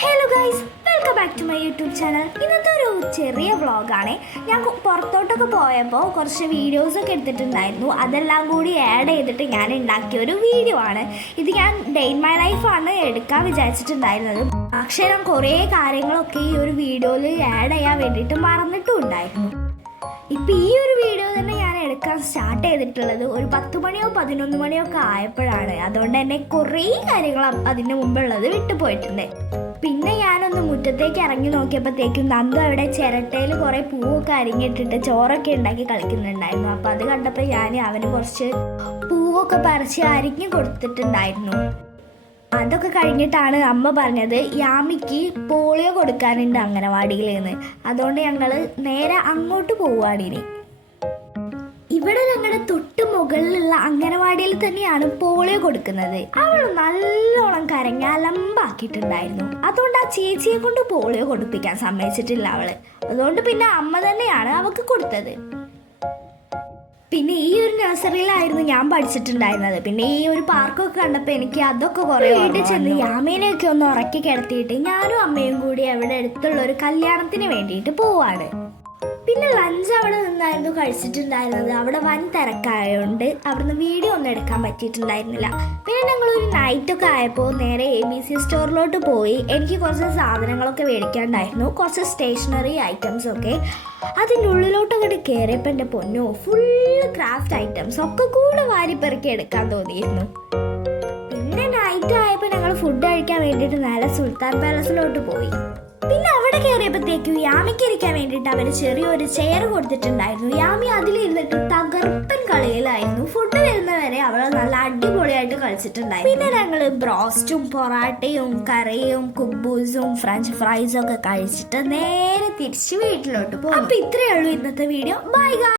Hello guys, welcome back to my YouTube channel. ഇന്നത്തെ ഒരു ചെറിയ വ്ളോഗാണ്. ഞാൻ പുറത്തോട്ടൊക്കെ പോയപ്പോൾ കുറച്ച് വീഡിയോസൊക്കെ എടുത്തിട്ടുണ്ടായിരുന്നു. അതെല്ലാം കൂടി ആഡ് ചെയ്തിട്ട് ഞാൻ ഉണ്ടാക്കിയ ഒരു വീഡിയോ ആണ് ഇത്. ഞാൻ ഡേ ഇൻ മൈ ലൈഫാണ് എടുക്കാൻ വിചാരിച്ചിട്ടുണ്ടായിരുന്നത്. പക്ഷേ ഞാൻ കുറേ കാര്യങ്ങളൊക്കെ ഈ ഒരു വീഡിയോയിൽ ആഡ് ചെയ്യാൻ വേണ്ടിയിട്ട് മറന്നിട്ടും ഉണ്ടായിരുന്നു. ഇപ്പം ഈ ഒരു വീഡിയോ തന്നെ ഞാൻ എടുക്കാൻ സ്റ്റാർട്ട് ചെയ്തിട്ടുള്ളത് ഒരു 10 മണിയോ 11 മണിയോ ഒക്കെ ആയപ്പോഴാണ്. അതുകൊണ്ട് തന്നെ കുറേ കാര്യങ്ങൾ അതിൻ്റെ മുമ്പുള്ളത് വിട്ടുപോയിട്ടുണ്ട്. പിന്നെ ഞാനൊന്ന് മുറ്റത്തേക്ക് ഇറങ്ങി നോക്കിയപ്പോഴത്തേക്കും നന്ദു അവിടെ ചിരട്ടയിൽ കുറേ പൂവൊക്കെ അരിഞ്ഞിട്ടിട്ട് ചോറൊക്കെ ഉണ്ടാക്കി കളിക്കുന്നുണ്ടായിരുന്നു. അപ്പോൾ അത് കണ്ടപ്പോൾ ഞാൻ അവന് കുറച്ച് പൂവൊക്കെ പറിച്ച് അരിഞ്ഞു കൊടുത്തിട്ടുണ്ടായിരുന്നു. അതൊക്കെ കഴിഞ്ഞിട്ടാണ് അമ്മ പറഞ്ഞത് യാമിക്ക് പോളിയോ കൊടുക്കാനുണ്ട് അംഗനവാടിയിൽ നിന്ന്. അതുകൊണ്ട് ഞങ്ങൾ നേരെ അങ്ങോട്ട് പോവുകയാണിനി. ഇവിടെ ഞങ്ങളുടെ തൊട്ട് മുകളിലുള്ള അംഗനവാടിയിൽ തന്നെയാണ് പോളിയോ കൊടുക്കുന്നത്. അവൾ നല്ലോണം കരഞ്ഞ് അലമ്പാക്കിയിട്ടുണ്ടായിരുന്നു. അതുകൊണ്ട് ആ ചേച്ചിയെ കൊണ്ട് പോളിയോ കൊടുപ്പിക്കാൻ സമ്മതിച്ചിട്ടില്ല അവള്. അതുകൊണ്ട് പിന്നെ അമ്മ തന്നെയാണ് അവൾക്ക് കൊടുത്തത്. പിന്നെ ഈ ഒരു നഴ്സറിയിലായിരുന്നു ഞാൻ പഠിച്ചിട്ടുണ്ടായിരുന്നത്. പിന്നെ ഈ ഒരു പാർക്കൊക്കെ കണ്ടപ്പോൾ എനിക്ക് അതൊക്കെ കുറേ വീട്ടിൽ ചെന്ന് യാമേനെയൊക്കെ ഒന്ന് ഉറക്കി കിടത്തിയിട്ട് ഞാനും അമ്മയും കൂടി അവിടെ അടുത്തുള്ള ഒരു കല്യാണത്തിന് വേണ്ടിയിട്ട് പോവാണ്. പിന്നെ ലഞ്ച് അവിടെ നിന്നായിരുന്നു കഴിച്ചിട്ടുണ്ടായിരുന്നത്. അവിടെ വൻ തിരക്കായതുകൊണ്ട് അവിടുന്ന് വീഡിയോ ഒന്നും എടുക്കാൻ പറ്റിയിട്ടുണ്ടായിരുന്നില്ല. പിന്നെ ഞങ്ങളൊരു നൈറ്റൊക്കെ ആയപ്പോൾ നേരെ ABC സ്റ്റോറിലോട്ട് പോയി. എനിക്ക് കുറച്ച് സാധനങ്ങളൊക്കെ മേടിക്കാണ്ടായിരുന്നു, കുറച്ച് സ്റ്റേഷനറി ഐറ്റംസൊക്കെ. അതിൻ്റെ ഉള്ളിലോട്ടൊക്കെ കയറിയപ്പോൾ എൻ്റെ പൊന്നോ, ഫുള്ള് ക്രാഫ്റ്റ് ഐറ്റംസ് ഒക്കെ കൂടെ വാരിപ്പെറുക്കി എടുക്കാൻ തോന്നിയിരുന്നു. പിന്നെ നൈറ്റ് ആയപ്പോൾ ഞങ്ങൾ ഫുഡ് കഴിക്കാൻ വേണ്ടിയിട്ട് നേരെ സുൽത്താൻ പാലസിലോട്ട് പോയി. പിന്നെ അവിടെ കയറിയപ്പോഴത്തേക്കും യാമിക്ക് ഇരിക്കാൻ വേണ്ടിയിട്ട് അവർ ചെറിയൊരു ചെയർ കൊടുത്തിട്ടുണ്ടായിരുന്നു. യാമി അതിലിരുന്നിട്ട് തകർപ്പൻ കളിയിലായിരുന്നു. ഫുഡ് വരുന്നവരെ അവൾ നല്ല അടിപൊളിയായിട്ട് കളിച്ചിട്ടുണ്ടായിരുന്നു. പിന്നെ ഞങ്ങൾ ബ്രോസ്റ്റും പൊറാട്ടയും കറിയും കുബൂസും ഫ്രഞ്ച് ഫ്രൈസും ഒക്കെ കഴിച്ചിട്ട് നേരെ തിരിച്ച് വീട്ടിലോട്ട് പോകും. അപ്പൊ ഇത്രയേ ഉള്ളൂ ഇന്നത്തെ വീഡിയോ. ബൈ.